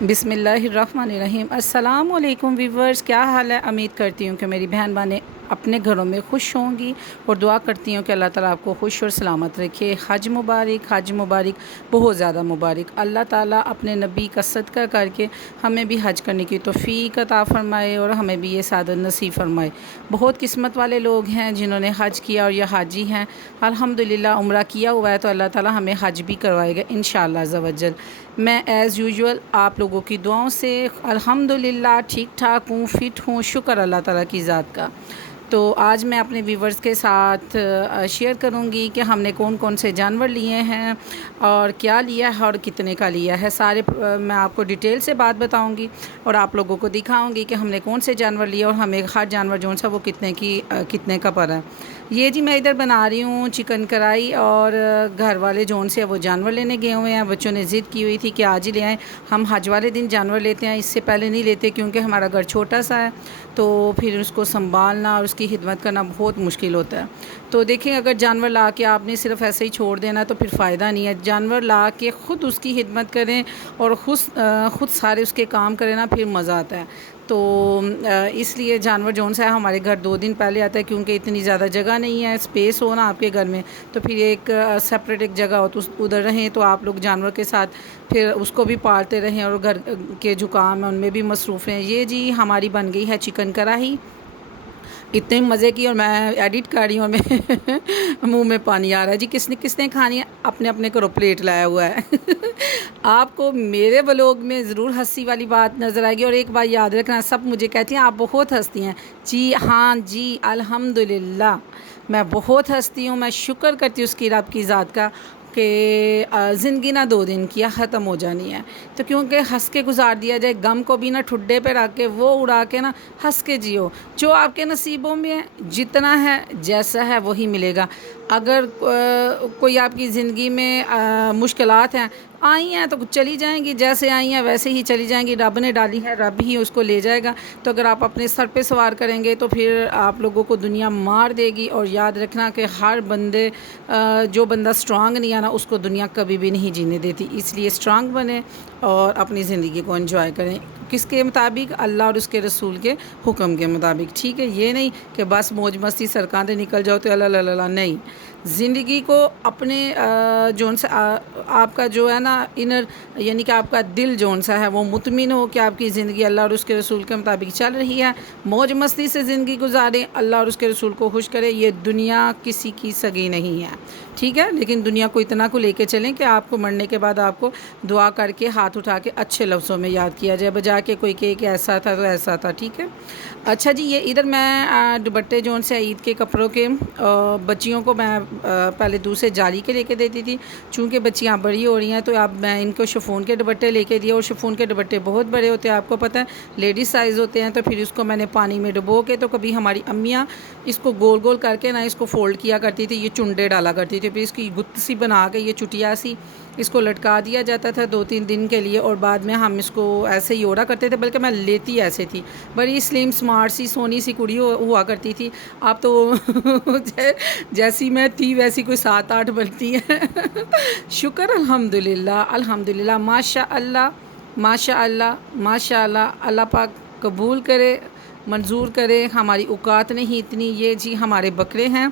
بسم اللہ الرحمن الرحیم۔ السلام علیکم ویورز، کیا حال ہے؟ امید کرتی ہوں کہ میری بہن بھائی اپنے گھروں میں خوش ہوں گی اور دعا کرتی ہوں کہ اللہ تعالیٰ آپ کو خوش اور سلامت رکھے۔ حج مبارک، حج مبارک، بہت زیادہ مبارک۔ اللہ تعالیٰ اپنے نبی کا صدقہ کر کے ہمیں بھی حج کرنے کی توفیق عطا فرمائے اور ہمیں بھی یہ سعادت نصیب فرمائے۔ بہت قسمت والے لوگ ہیں جنہوں نے حج کیا اور یہ حاجی ہیں۔ الحمدللہ عمرہ کیا ہوا ہے تو اللہ تعالیٰ ہمیں حج بھی کروائے گا انشاءاللہ عز و جل۔ میں ایز یوزول آپ لوگوں کی دعاؤں سے الحمدللہ ٹھیک ٹھاک ہوں، فٹ ہوں، شکر اللہ تعالیٰ کی ذات کا۔ تو آج میں اپنے ویورز کے ساتھ شیئر کروں گی کہ ہم نے کون کون سے جانور لیے ہیں اور کیا لیا ہے اور کتنے کا لیا ہے۔ سارے میں آپ کو ڈیٹیل سے بات بتاؤں گی اور آپ لوگوں کو دکھاؤں گی کہ ہم نے کون سے جانور لیے اور ہمیں ہر جانور جو سا وہ کتنے کا پڑا ہے۔ یہ جی میں ادھر بنا رہی ہوں چکن کڑھائی، اور گھر والے جون سے وہ جانور لینے گئے ہوئے ہیں۔ بچوں نے ضد کی ہوئی تھی کہ آج ہی لے آئیں، ہم حج والے دن جانور لیتے ہیں، اس سے پہلے نہیں لیتے کیونکہ ہمارا گھر چھوٹا سا ہے تو پھر اس کو سنبھالنا اور اس کی خدمت کرنا بہت مشکل ہوتا ہے۔ تو دیکھیں، اگر جانور لا کے آپ نے صرف ایسے ہی چھوڑ دینا تو پھر فائدہ نہیں ہے۔ جانور لا کے خود اس کی خدمت کریں اور خود سارے اس کے کام کریں نا، پھر مزہ آتا ہے۔ تو اس لیے جانور جون سا ہے ہمارے گھر 2 دن پہلے آتا ہے، کیونکہ اتنی زیادہ جگہ نہیں ہے، اسپیس ہو نا آپ کے گھر میں تو پھر ایک سپریٹ ایک جگہ ہو تو ادھر رہیں تو آپ لوگ جانور کے ساتھ پھر اس کو بھی پالتے رہیں اور گھر کے جو کام ہیں ان میں بھی مصروف ہیں۔ یہ جی ہماری بن گئی ہے چکن کڑھائی، اتنے مزے کی، اور میں ایڈٹ کر رہی ہوں اور میں منہ میں پانی آ رہا ہے جی۔ کس نے کھانی ہے؟ اپنے اپنے کرو، پلیٹ لایا ہوا ہے۔ آپ کو میرے بلوگ میں ضرور ہنسی والی بات نظر آئے گی، اور ایک بات یاد رکھنا، سب مجھے کہتی ہیں آپ بہت ہنستی ہیں۔ جی ہاں جی، الحمدللہ میں بہت ہنستی ہوں۔ میں شکر کرتی ہوں اس کی رب کی ذات کا کہ زندگی نہ 2 دن کی ختم ہو جانی ہے، تو کیونکہ ہنس کے گزار دیا جائے، غم کو بھی نہ ٹھڈے پہ رکھ کے وہ اڑا کے نا ہنس کے جیو۔ جو آپ کے نصیبوں میں ہے، جتنا ہے جیسا ہے وہی ملے گا۔ اگر کوئی آپ کی زندگی میں مشکلات ہیں، آئی ہیں تو چلی جائیں گی، جیسے آئی ہیں ویسے ہی چلی جائیں گی۔ رب نے ڈالی ہے، رب ہی اس کو لے جائے گا۔ تو اگر آپ اپنے سر پہ سوار کریں گے تو پھر آپ لوگوں کو دنیا مار دے گی۔ اور یاد رکھنا کہ ہر بندے جو بندہ اسٹرانگ نہیں ہے نا، اس کو دنیا کبھی بھی نہیں جینے دیتی۔ اس لیے اسٹرانگ بنیں اور اپنی زندگی کو انجوائے کریں، کس کے مطابق؟ اللہ اور اس کے رسول کے حکم کے مطابق، ٹھیک ہے؟ یہ نہیں کہ بس موج مستی سرکاندے نکل جاؤ تو اللہ اللہ اللہ، نہیں۔ زندگی کو اپنے جون سا آپ کا جو ہے نا انر، یعنی کہ آپ کا دل جون سا ہے وہ مطمئن ہو کہ آپ کی زندگی اللہ اور اس کے رسول کے مطابق چل رہی ہے۔ موج مستی سے زندگی گزاریں، اللہ اور اس کے رسول کو خوش کریں۔ یہ دنیا کسی کی سگی نہیں ہے، ٹھیک ہے؟ لیکن دنیا کو اتنا کو لے کے چلیں کہ آپ کو مرنے کے بعد آپ کو دعا کر کے ہاتھ اٹھا کے اچھے لفظوں میں یاد کیا جائے، بجا کے کوئی کہے کہ ایسا تھا تو ایسا تھا، ٹھیک ہے؟ اچھا جی، یہ ادھر میں دوپٹے جون سے عید کے کپڑوں کے بچیوں کو میں پہلے دوسرے جالی کے لے کے دیتی تھی، چونکہ بچیاں بڑی ہو رہی ہیں تو اب میں ان کو شفون کے دوپٹے لے کے دیے، اور شفون کے دوپٹے بہت بڑے ہوتے ہیں، آپ کو پتہ ہے لیڈیز سائز ہوتے ہیں، تو پھر اس کو میں نے پانی میں ڈبو کے، تو کبھی ہماری امیاں اس کو گول گول کر کے نا اس کو فولڈ کیا کرتی تھی، یہ چنڈے ڈالا کرتی تھی، پھر اس کی گت سی بنا کے یہ چٹیا سی اس کو لٹکا دیا جاتا تھا 2-3 دن کے لیے، اور بعد میں ہم اس کو ایسے ہی اوڑا کرتے تھے، بلکہ میں لیتی ایسے تھی۔ بڑی سلیم سمارٹ سی سونی سی کڑی ہوا کرتی تھی۔ اب تو جیسی میں تھی ویسی کوئی 7-8 بنتی ہے۔ شکر الحمدللہ، الحمدللہ، ماشاء اللہ، ماشاء اللہ، ماشاء اللہ۔ اللہ پاک قبول کرے، منظور کرے، ہماری اوقات نہیں اتنی۔ یہ جی ہمارے بکرے ہیں،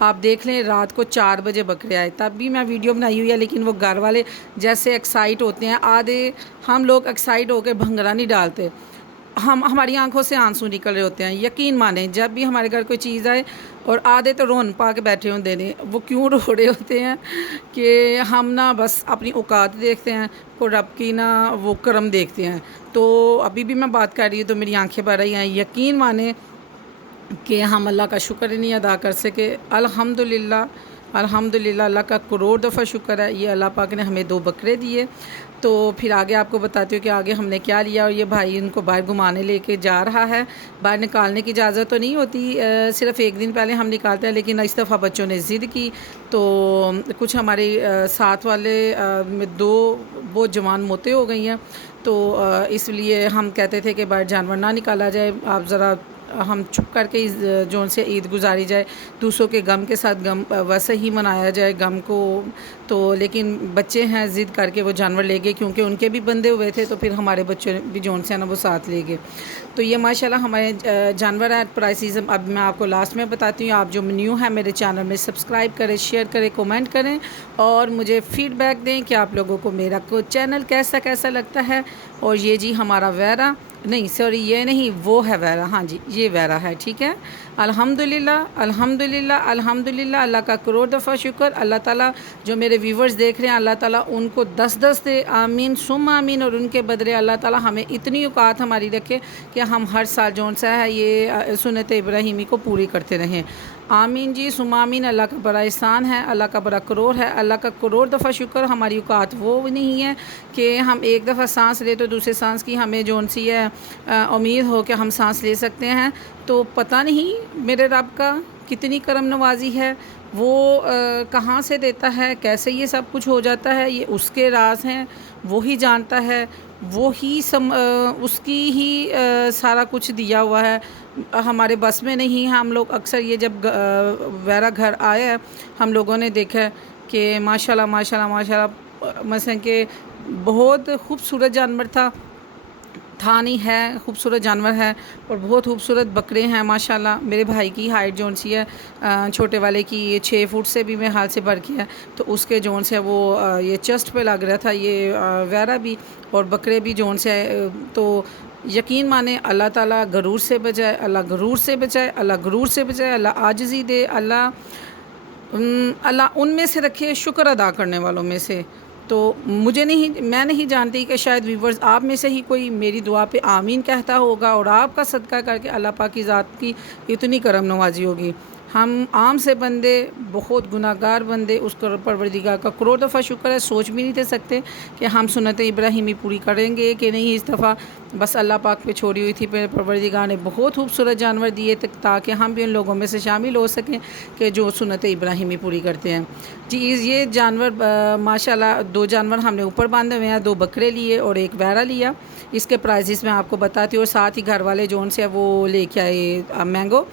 آپ دیکھ لیں رات کو 4 بجے بکرے آئے، تب بھی میں ویڈیو بنائی ہوئی ہے، لیکن وہ گھر والے جیسے ایکسائٹ ہوتے ہیں، آدھے ہم لوگ ایکسائٹ ہو کے بھنگڑا نہیں ڈالتے، ہماری آنکھوں سے آنسو نکل رہے ہوتے ہیں۔ یقین مانیں جب بھی ہمارے گھر کوئی چیز آئے، اور آدھے تو رون پا کے بیٹھے ہوتے ہیں، وہ کیوں رو رہے ہوتے ہیں کہ ہم نا بس اپنی اوقات دیکھتے ہیں، کو رب کی نا وہ کرم دیکھتے ہیں۔ تو ابھی بھی میں بات کر رہی ہوں تو میری آنکھیں بھر رہی ہیں۔ یقین مانیں کہ ہم اللہ کا شکر ہی نہیں ادا کر سکے۔ الحمدللہ، الحمدللہ، اللہ کا کروڑ دفعہ شکر ہے، یہ اللہ پاک نے ہمیں 2 بکرے دیے۔ تو پھر آگے آپ کو بتاتی ہوں کہ آگے ہم نے کیا لیا، اور یہ بھائی ان کو باہر گھمانے لے کے جا رہا ہے۔ باہر نکالنے کی اجازت تو نہیں ہوتی، صرف 1 دن پہلے ہم نکالتے ہیں، لیکن اس دفعہ بچوں نے ضد کی، تو کچھ ہمارے ساتھ والے میں 2 بہت جوان موتیں ہو گئی ہیں، تو اس لیے ہم کہتے تھے کہ باہر جانور نہ نکالا جائے، آپ ذرا ہم چھپ کر کے جو سے عید گزاری جائے، دوسروں کے غم کے ساتھ غم ویسے ہی منایا جائے غم کو. تو لیکن بچے ہیں ضد کر کے وہ جانور لے گئے، کیونکہ ان کے بھی بندے ہوئے تھے تو پھر ہمارے بچے بھی جون سے نا وہ ساتھ لے گئے. تو یہ ماشاءاللہ ہمارے جانور ہیں پرائسز. اب میں آپ کو لاسٹ میں بتاتی ہوں. آپ جو نیو ہیں میرے چینل میں سبسکرائب کریں، شیئر کریں، کومنٹ کریں اور مجھے فیڈ بیک دیں کہ آپ لوگوں کو میرا چینل کیسا لگتا ہے. اور یہ جی ہمارا ویرا، نہیں سوری یہ نہیں، وہ ہے ویرا، ہاں جی یہ ویرا ہے. ٹھیک ہے، الحمدللہ الحمدللہ الحمدللہ. اللہ کا کروڑ دفعہ شکر. اللہ تعالیٰ جو میرے ویورز دیکھ رہے ہیں، اللہ تعالیٰ ان کو 10 دے، آمین ثم آمین. اور ان کے بدلے اللہ تعالیٰ ہمیں اتنی اوقات ہماری رکھے کہ ہم ہر سال جون سا ہے یہ سنت ابراہیمی کو پوری کرتے رہیں. آمین جی ثم آمین. اللہ کا بڑا احسان ہے، اللہ کا بڑا کروڑ ہے، اللہ کا کروڑ دفعہ شکر. ہماری اوقات وہ نہیں ہے کہ ہم ایک دفعہ سانس لے تو دوسرے سانس کی ہمیں جون سی ہے امید ہو کہ ہم سانس لے سکتے ہیں. تو پتہ نہیں میرے رب کا کتنی کرم نوازی ہے، وہ کہاں سے دیتا ہے، کیسے یہ سب کچھ ہو جاتا ہے، یہ اس کے راز ہیں، وہی جانتا ہے، وہی اس کی ہی سارا کچھ دیا ہوا ہے، ہمارے بس میں نہیں ہے. ہم لوگ اکثر یہ جب ویرا گھر آیا ہے ہم لوگوں نے دیکھا کہ ماشاءاللہ ماشاءاللہ ماشاءاللہ مثلا کہ بہت خوبصورت جانور تھا نہیں ہے، خوبصورت جانور ہے اور بہت خوبصورت بکرے ہیں ماشاءاللہ. میرے بھائی کی ہائٹ جون سی ہے چھوٹے والے کی، یہ 6 فٹ سے بھی میں حال سے بڑھ کے ہے، تو اس کے جون سے وہ یہ چسٹ پہ لگ رہا تھا یہ ویرا بھی اور بکرے بھی جون سے. تو یقین مانیں اللہ تعالیٰ غرور سے بچائے، اللہ غرور سے بچائے، اللہ غرور سے بچائے، اللہ عاجزی دے، اللہ ان میں سے رکھے شکر ادا کرنے والوں میں سے. تو میں نہیں جانتی کہ شاید ویورز آپ میں سے ہی کوئی میری دعا پہ آمین کہتا ہوگا اور آپ کا صدقہ کر کے اللہ پاک کی ذات کی اتنی کرم نوازی ہوگی. ہم عام سے بندے، بہت گناہ گار بندے، اس پروردگار کا کروڑ دفعہ شکر ہے، سوچ بھی نہیں دے سکتے کہ ہم سنت ابراہیمی پوری کریں گے کہ نہیں. اس دفعہ بس اللہ پاک پہ چھوڑی ہوئی تھی. پروردگار نے بہت خوبصورت جانور دیے تاکہ ہم بھی ان لوگوں میں سے شامل ہو سکیں کہ جو سنت ابراہیمی پوری کرتے ہیں. جی یہ جانور ماشاءاللہ 2 جانور ہم نے اوپر باندھے ہوئے ہیں، 2 بکرے لیے اور 1 ویرا لیا. اس کے پرائزز میں آپ کو بتاتی ہوں. اور ساتھ ہی گھر والے جون سے وہ لے کے آئے مینگو،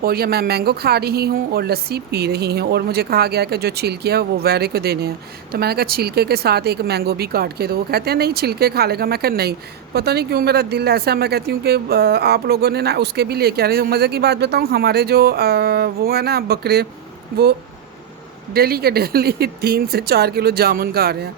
اور یہ میں مینگو کھا رہی ہوں اور لسی پی رہی ہوں. اور مجھے کہا گیا کہ جو چھلکے ہیں وہ ویرے کو دینے ہیں، تو میں نے کہا چھلکے کے ساتھ 1 مینگو بھی کاٹ کے دو. وہ کہتے ہیں نہیں چھلکے کھا لے گا. میں کہا نہیں، پتہ نہیں کیوں میرا دل ایسا ہے. میں کہتی ہوں کہ آپ لوگوں نے نا اس کے بھی لے کے آنے. مزے کی بات بتاؤں، ہمارے جو وہ ہیں نا بکرے، وہ ڈیلی کے ڈیلی 3 سے 4 کلو جامن کھا رہے ہیں.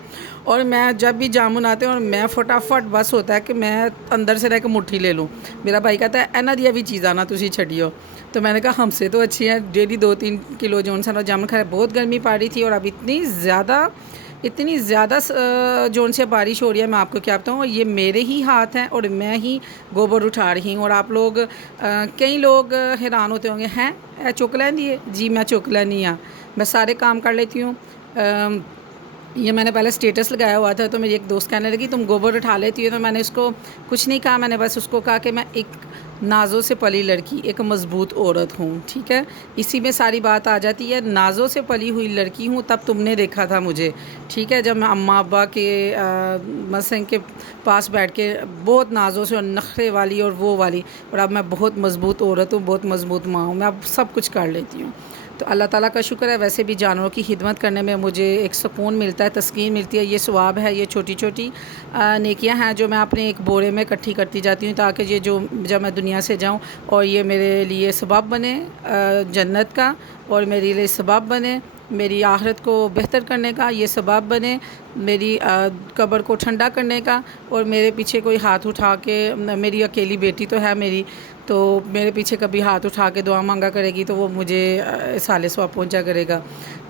اور میں جب بھی جامن آتے ہیں اور میں فٹافٹ بس ہوتا ہے کہ میں اندر سے رہ کے مٹھی لے لوں. میرا بھائی کہتا ہے اینا دیا بھی چیز آنا تسی چھڑیو. تو میں نے کہا ہم سے تو اچھی ہیں، ڈیلی 2-3 کلو جون سا جامن کھا رہے. بہت گرمی پڑ رہی تھی اور اب اتنی زیادہ جون سے بارش ہو رہی ہے، میں آپ کو کیا بتاؤں. یہ میرے ہی ہاتھ ہیں اور میں ہی گوبر اٹھا رہی ہوں. اور آپ لوگ کئی لوگ حیران ہوتے ہوں گے، ہیں چک لیندی ہے. جی میں چک لینی ہاں، میں سارے کام کر لیتی ہوں. یہ میں نے پہلے سٹیٹس لگایا ہوا تھا تو میری ایک دوست کہنے لگی تم گوبر اٹھا لیتی ہو. تو میں نے اس کو کچھ نہیں کہا، میں نے بس اس کو کہا کہ میں ایک نازوں سے پلی لڑکی، ایک مضبوط عورت ہوں. ٹھیک ہے، اسی میں ساری بات آ جاتی ہے. نازوں سے پلی ہوئی لڑکی ہوں تب تم نے دیکھا تھا مجھے. ٹھیک ہے، جب میں اماں ابا کے مثلا کے پاس بیٹھ کے بہت نازوں سے اور نخرے والی اور وہ والی، اور اب میں بہت مضبوط عورت ہوں، بہت مضبوط ماں ہوں. میں اب سب کچھ کر لیتی ہوں. تو اللہ تعالیٰ کا شکر ہے. ویسے بھی جانوروں کی خدمت کرنے میں مجھے ایک سکون ملتا ہے، تسکین ملتی ہے. یہ ثواب ہے، یہ چھوٹی چھوٹی نیکیاں ہیں جو میں اپنے ایک بورے میں اکٹھی کرتی جاتی ہوں تاکہ یہ جو جب میں دنیا سے جاؤں اور یہ میرے لیے سبب بنے جنت کا، اور میرے لیے سبب بنے میری آخرت کو بہتر کرنے کا، یہ سبب بنے میری قبر کو ٹھنڈا کرنے کا. اور میرے پیچھے کوئی ہاتھ اٹھا کے، میری اکیلی بیٹی تو ہے میری، تو میرے پیچھے کبھی ہاتھ اٹھا کے دعا مانگا کرے گی تو وہ مجھے سالے ثواب پہنچا کرے گا.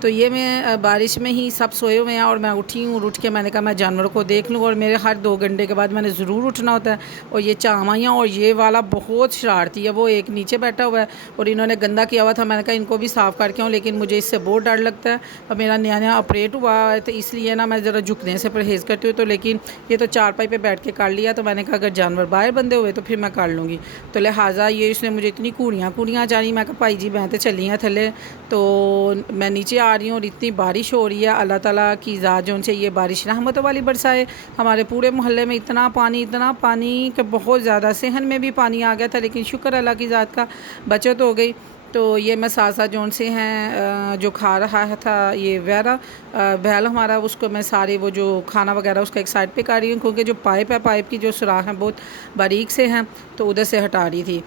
تو یہ میں بارش میں ہی سب سوئے ہوئے ہیں اور میں اٹھی ہوں. اٹھ کے میں نے کہا میں جانوروں کو دیکھ لوں، اور میرے ہر 2 گھنٹے کے بعد میں نے ضرور اٹھنا ہوتا ہے. اور یہ چامائیاں اور یہ والا بہت شرارتی ہے، وہ ایک نیچے بیٹھا ہوا ہے اور انہوں نے گندا کیا ہوا تھا. میں نے کہا ان کو بھی صاف کر کے ہوں، لیکن مجھے اس سے بہت ڈر لگتا ہے. اور میرا نیا آپریٹ ہوا ہے تو اس لیے نا میں ذرا جھکنے سے پرہیز کرتی ہوں، تو لیکن یہ تو چارپائی پہ بیٹھ کے کر لیا، تو میں نے کہا اگر جانور باہر بندے ہوئے تو پھر میں کر لوں گی، تو لہٰذا یہ اس نے مجھے اتنی کوڑیاں جانی، میں کہا بھائی جی میں تو چلی ہیں تھلے، تو میں نیچے آ رہی ہوں اور اتنی بارش ہو رہی ہے، اللہ تعالیٰ کی ذات جو ان سے یہ بارش رحمتوں والی برسائے۔ ہمارے پورے محلے میں اتنا پانی کہ بہت زیادہ، صحن میں بھی پانی آ گیا تھا، لیکن شکر اللہ کی ذات کا بچت ہو گئی۔ تو یہ میں ساتھ جون سے ہیں جو کھا رہا تھا یہ ویرا بیل ہمارا، اس کو میں سارے وہ جو کھانا وغیرہ اس کا ایک سائڈ پہ کر رہی ہوں، کیونکہ جو پائپ ہے، پائپ کی جو سوراخ ہیں بہت باریک سے ہیں، تو ادھر سے ہٹا رہی تھی۔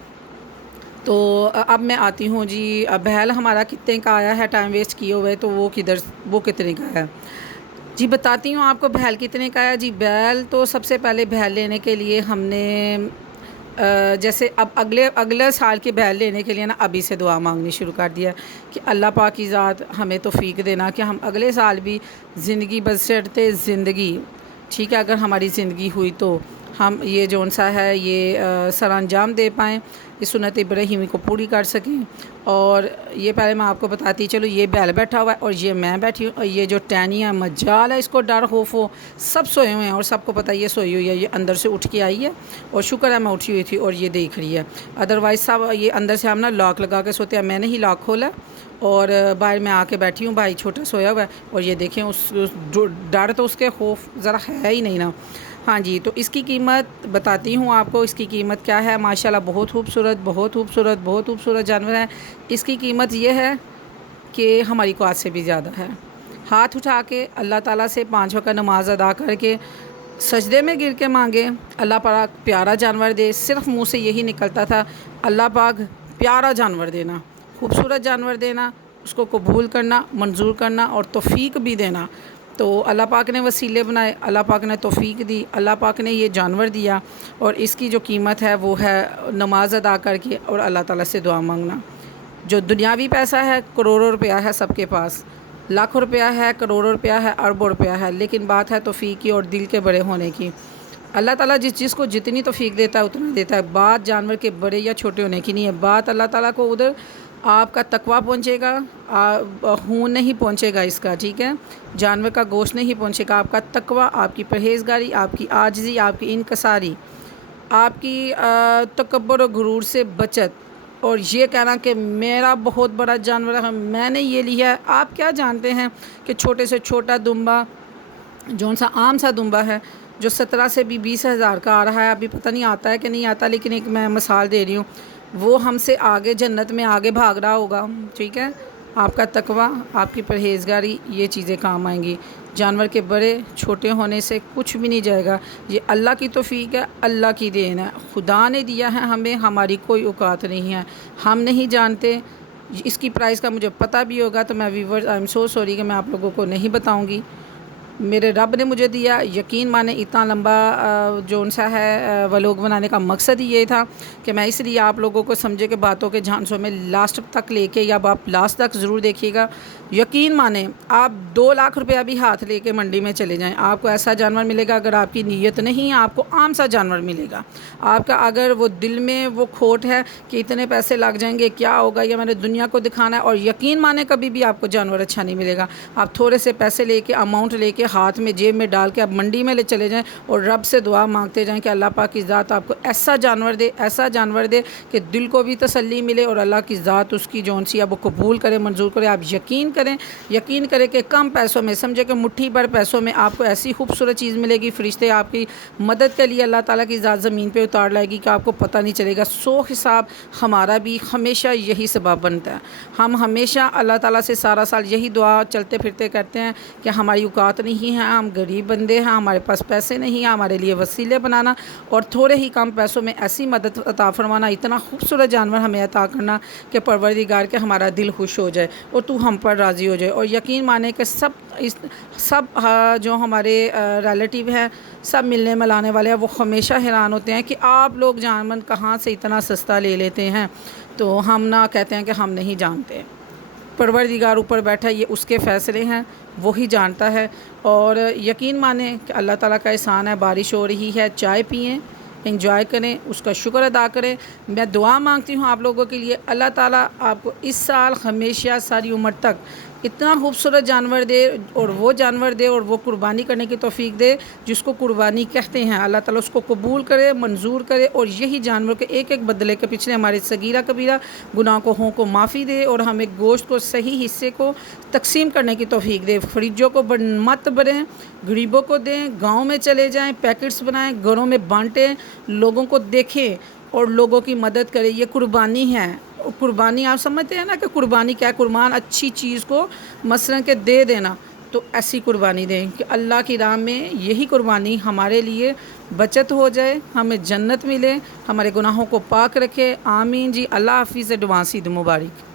تو اب میں آتی ہوں جی، بیل ہمارا کتنے کا آیا ہے ٹائم ویسٹ کیے ہوئے، تو وہ کتنے کا ہے جی بتاتی ہوں آپ کو بیل کتنے کا ہے۔ جی بیل تو سب سے پہلے بیل لینے کے لیے ہم نے جیسے اب اگلے سال کے بیل لینے کے لیے نا ابھی سے دعا مانگنی شروع کر دیا کہ اللہ پاک کی ذات ہمیں توفیق دینا کہ ہم اگلے سال بھی زندگی بسرتے زندگی، ٹھیک ہے، اگر ہماری زندگی ہوئی تو ہم یہ جون سا ہے یہ سر انجام دے پائیں، اس سنت ابراہیمی کو پوری کر سکیں۔ اور یہ پہلے میں آپ کو بتاتی چلو، یہ بیل بیٹھا ہوا ہے اور یہ میں بیٹھی ہوں، اور یہ جو ٹینی ہے مجال ہے، اس کو ڈر خوف ہو، سب سوئے ہوئے ہیں اور سب کو پتہ یہ سوئی ہوئی ہے، یہ اندر سے اٹھ کے آئی ہے اور شکر ہے میں اٹھی ہوئی تھی اور یہ دیکھ رہی ہے، ادروائز سب یہ اندر سے ہم نا لاک لگا کے سوتے ہیں، میں نے ہی لاک کھولا اور باہر میں آ کے بیٹھی ہوں، بھائی چھوٹا سویا ہوا ہے اور یہ دیکھیں اس ڈر تو اس کے خوف ذرا ہے ہی نہیں نا۔ ہاں جی، تو اس کی قیمت بتاتی ہوں آپ کو، اس کی قیمت کیا ہے۔ ماشاءاللہ بہت خوبصورت جانور ہے۔ اس کی قیمت یہ ہے کہ ہماری قوت سے بھی زیادہ ہے۔ ہاتھ اٹھا کے اللہ تعالیٰ سے 5 وقت نماز ادا کر کے سجدے میں گر کے مانگے اللہ پاک پیارا جانور دے، صرف منہ سے یہی نکلتا تھا، اللہ پاک پیارا جانور دینا، خوبصورت جانور دینا، اس کو قبول کرنا، منظور کرنا اور توفیق بھی دینا۔ تو اللہ پاک نے وسیلے بنائے، اللہ پاک نے توفیق دی، اللہ پاک نے یہ جانور دیا، اور اس کی جو قیمت ہے وہ ہے نماز ادا کر کے اور اللہ تعالیٰ سے دعا مانگنا۔ جو دنیاوی پیسہ ہے کروڑوں روپیہ ہے سب کے پاس، لاکھوں روپیہ ہے، کروڑوں روپیہ ہے، اربوں روپیہ ہے، لیکن بات ہے توفیق کی اور دل کے بڑے ہونے کی۔ اللہ تعالیٰ جس چیز کو جتنی توفیق دیتا ہے اتنا دیتا ہے، بات جانور کے بڑے یا چھوٹے ہونے کی نہیں ہے، بات اللہ تعالیٰ کو ادھر آپ کا تقویٰ پہنچے گا، خون نہیں پہنچے گا اس کا، ٹھیک ہے، جانور کا گوشت نہیں پہنچے گا، آپ کا تقویٰ، آپ کی پرہیزگاری، آپ کی عاجزی، آپ کی انکساری، آپ کی تکبر و غرور سے بچت، اور یہ کہنا کہ میرا بہت بڑا جانور ہے، میں نے یہ لیا ہے۔ آپ کیا جانتے ہیں کہ چھوٹے سے چھوٹا دمبا، جون سا عام سا دمبا ہے جو 17 سے بھی 20 ہزار کا آ رہا ہے، ابھی پتہ نہیں آتا ہے کہ نہیں آتا، لیکن ایک میں مثال دے رہی ہوں، وہ ہم سے آگے جنت میں آگے بھاگ رہا ہوگا، ٹھیک ہے۔ آپ کا تقویٰ، آپ کی پرہیزگاری، یہ چیزیں کام آئیں گی۔ جانور کے بڑے چھوٹے ہونے سے کچھ بھی نہیں جائے گا، یہ اللہ کی توفیق ہے، اللہ کی دین ہے، خدا نے دیا ہے ہمیں، ہماری کوئی اوقات نہیں ہے، ہم نہیں جانتے۔ اس کی پرائز کا مجھے پتہ بھی ہوگا تو میں viewers I am so sorry کہ میں آپ لوگوں کو نہیں بتاؤں گی، میرے رب نے مجھے دیا، یقین مانے اتنا لمبا جو سا ہے ولوگ بنانے کا مقصد ہی یہ تھا کہ میں اس لیے آپ لوگوں کو سمجھے کہ باتوں کے جھانسوں میں لاسٹ تک لے کے، یا آپ لاسٹ تک ضرور دیکھیے گا، یقین مانے آپ 2 لاکھ روپیہ بھی ہاتھ لے کے منڈی میں چلے جائیں، آپ کو ایسا جانور ملے گا، اگر آپ کی نیت نہیں ہے آپ کو عام سا جانور ملے گا، آپ کا اگر وہ دل میں وہ کھوٹ ہے کہ اتنے پیسے لگ جائیں گے، کیا ہوگا، یا میں نے دنیا کو دکھانا ہے، اور یقین مانے کبھی بھی آپ کو جانور اچھا نہیں ملے گا۔ آپ تھوڑے سے پیسے لے کے، اماؤنٹ لے کے ہاتھ میں جیب میں ڈال کے آپ منڈی میں لے چلے جائیں اور رب سے دعا مانگتے جائیں کہ اللہ پاک کی ذات آپ کو ایسا جانور دے کہ دل کو بھی تسلی ملے، اور اللہ کی ذات اس کی جون سی ہے وہ قبول کرے، منظور کرے۔ آپ یقین کریں کہ کم پیسوں میں، سمجھے کہ مٹھی بھر پیسوں میں آپ کو ایسی خوبصورت چیز ملے گی، فرشتے آپ کی مدد کے لیے اللہ تعالیٰ کی ذات زمین پہ اتار لائے گی کہ آپ کو پتہ نہیں چلے گا۔ حساب ہمارا بھی ہمیشہ یہی سبب بنتا ہے، ہم ہمیشہ اللہ تعالیٰ سے سارا سال یہی دعا چلتے پھرتے کرتے ہیں کہ ہماری اوقات نہیں ہے، ہم غریب بندے ہیں، ہمارے پاس پیسے نہیں ہیں، ہمارے لیے وسیلے بنانا اور تھوڑے ہی کم پیسوں میں ایسی مدد عطا فرمانا، اتنا خوبصورت جانور ہمیں عطا کرنا کہ پروردگار کے ہمارا دل خوش ہو جائے اور تو ہم پر راضی ہو جائے۔ اور یقین مانے کہ سب جو ہمارے ریلیٹیو ہیں، سب ملنے ملانے والے ہیں، وہ ہمیشہ حیران ہوتے ہیں کہ آپ لوگ جانور کہاں سے اتنا سستا لے لیتے ہیں، تو ہم نہ کہتے ہیں کہ ہم نہیں جانتے، پروردگار اوپر بیٹھا، یہ اس کے فیصلے ہیں، وہی جانتا ہے۔ اور یقین مانیں کہ اللہ تعالیٰ کا احسان ہے، بارش ہو رہی ہے، چائے پئیں، انجوائے کریں، اس کا شکر ادا کریں۔ میں دعا مانگتی ہوں آپ لوگوں کے لیے، اللہ تعالیٰ آپ کو اس سال ہمیشہ ساری عمر تک اتنا خوبصورت جانور دے اور وہ جانور دے اور وہ قربانی کرنے کی توفیق دے جس کو قربانی کہتے ہیں۔ اللہ تعالیٰ اس کو قبول کرے، منظور کرے، اور یہی جانور کے ایک ایک بدلے کے پیچھے ہمارے صغیرہ کبیرہ گناہوں کو معافی دے اور ہمیں گوشت کو صحیح حصے کو تقسیم کرنے کی توفیق دے۔ فریجوں کو مت بھریں، غریبوں کو دیں، گاؤں میں چلے جائیں، پیکٹس بنائیں، گھروں میں بانٹیں، لوگوں کو دیکھیں اور لوگوں کی مدد کریں۔ یہ قربانی ہے۔ قربانی آپ سمجھتے ہیں نا کہ قربانی کیا ہے؟ قربان اچھی چیز کو مثلاً کہ دے دینا، تو ایسی قربانی دیں کہ اللہ کی راہ میں یہی قربانی ہمارے لیے بچت ہو جائے، ہمیں جنت ملے، ہمارے گناہوں کو پاک رکھے۔ آمین جی۔ اللہ حافظ۔ ایڈوانس عید مبارک۔